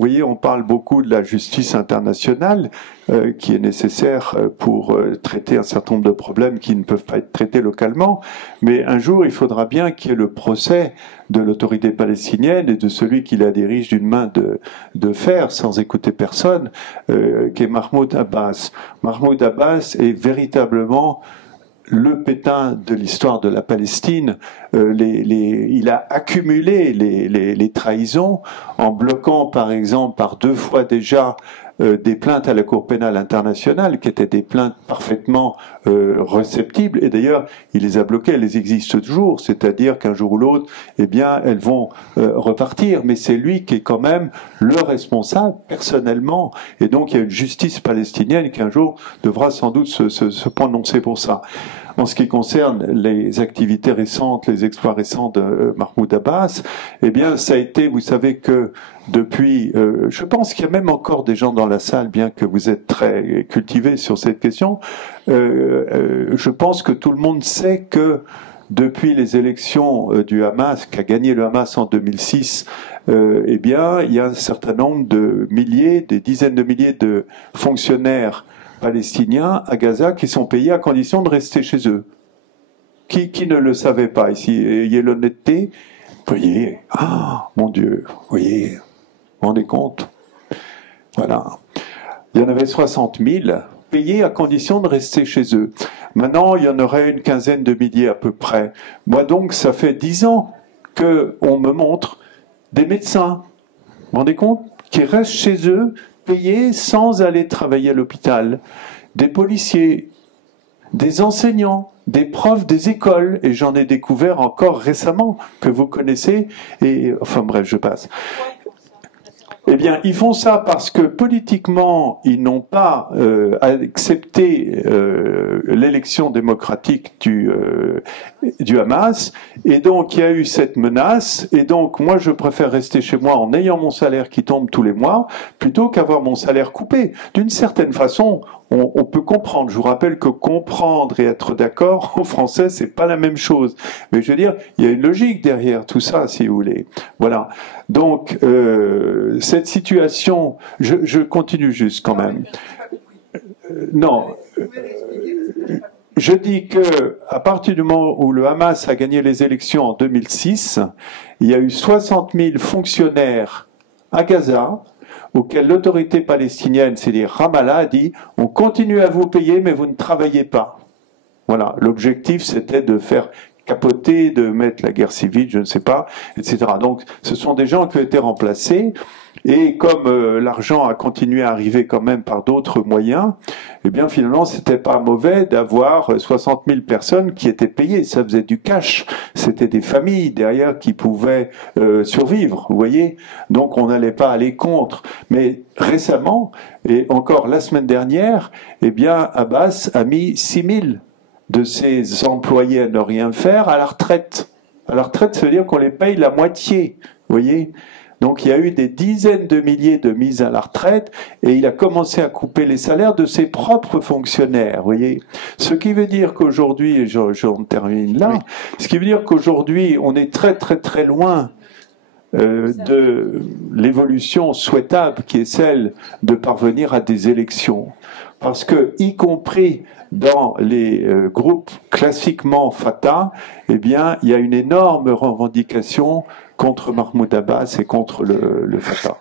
voyez, on parle beaucoup de la justice internationale qui est nécessaire pour traiter un certain nombre de problèmes qui ne peuvent pas être traités localement, mais un jour il faudra bien qu'il y ait le procès de l'autorité palestinienne et de celui qui la dirige d'une main de fer, sans écouter personne, qui est Mahmoud Abbas. Mahmoud Abbas est véritablement le Pétain de l'histoire de la Palestine. Il a accumulé les trahisons en bloquant, par exemple, par 2 fois déjà, des plaintes à la Cour pénale internationale, qui étaient des plaintes parfaitement réceptibles. Et d'ailleurs, il les a bloquées, elles existent toujours. C'est-à-dire qu'un jour ou l'autre, eh bien, elles vont repartir. Mais c'est lui qui est quand même le responsable, personnellement. Et donc, il y a une justice palestinienne qui un jour devra sans doute se prononcer pour ça. En ce qui concerne les activités récentes, les exploits récents de Mahmoud Abbas, eh bien, ça a été, vous savez que depuis, je pense qu'il y a même encore des gens dans la salle, bien que vous êtes très cultivés sur cette question, je pense que tout le monde sait que depuis les élections du Hamas, qu'a gagné le Hamas en 2006, eh bien, il y a un certain nombre de milliers, des dizaines de milliers de fonctionnaires palestiniens à Gaza qui sont payés à condition de rester chez eux. Qui ne le savait pas ici? Il y a l'honnêteté. Vous voyez, mon Dieu, vous voyez, vous vous rendez compte? Voilà. Il y en avait 60 000 payés à condition de rester chez eux. Maintenant, il y en aurait une quinzaine de milliers à peu près. Moi donc, ça fait 10 ans qu'on me montre des médecins, vous vous rendez compte, qui restent chez eux, payés sans aller travailler à l'hôpital, des policiers, des enseignants, des profs des écoles, et j'en ai découvert encore récemment, que vous connaissez, et enfin bref, je passe. Eh bien, ils font ça parce que politiquement, ils n'ont pas accepté l'élection démocratique du Hamas, et donc il y a eu cette menace, et donc moi je préfère rester chez moi en ayant mon salaire qui tombe tous les mois, plutôt qu'avoir mon salaire coupé. D'une certaine façon, on peut comprendre. Je vous rappelle que comprendre et être d'accord, en français, c'est pas la même chose. Mais je veux dire, il y a une logique derrière tout ça, si vous voulez. Voilà. Donc, cette situation, je continue juste quand même. Non. Je dis que à partir du moment où le Hamas a gagné les élections en 2006, il y a eu 60 000 fonctionnaires à Gaza, auquel l'autorité palestinienne, c'est-à-dire Ramallah, a dit « on continue à vous payer, mais vous ne travaillez pas ». Voilà, l'objectif c'était de faire capoter, de mettre la guerre civile, je ne sais pas, etc. Donc ce sont des gens qui ont été remplacés, et comme l'argent a continué à arriver quand même par d'autres moyens, eh bien finalement c'était pas mauvais d'avoir 60 000 personnes qui étaient payées, ça faisait du cash, c'était des familles derrière qui pouvaient survivre, vous voyez, donc on n'allait pas aller contre. Mais récemment, et encore la semaine dernière, eh bien Abbas a mis 6 000 de ses employés à ne rien faire à la retraite. À la retraite, ça veut dire qu'on les paye la moitié, vous voyez. Donc il y a eu des dizaines de milliers de mises à la retraite, et il a commencé à couper les salaires de ses propres fonctionnaires, vous voyez. Ce qui veut dire qu'aujourd'hui, et j'en termine là, ce qui veut dire qu'aujourd'hui, on est très très très loin de l'évolution souhaitable qui est celle de parvenir à des élections. Parce que, y compris dans les groupes classiquement Fatah, eh bien, il y a une énorme revendication contre Mahmoud Abbas et contre le Fatah.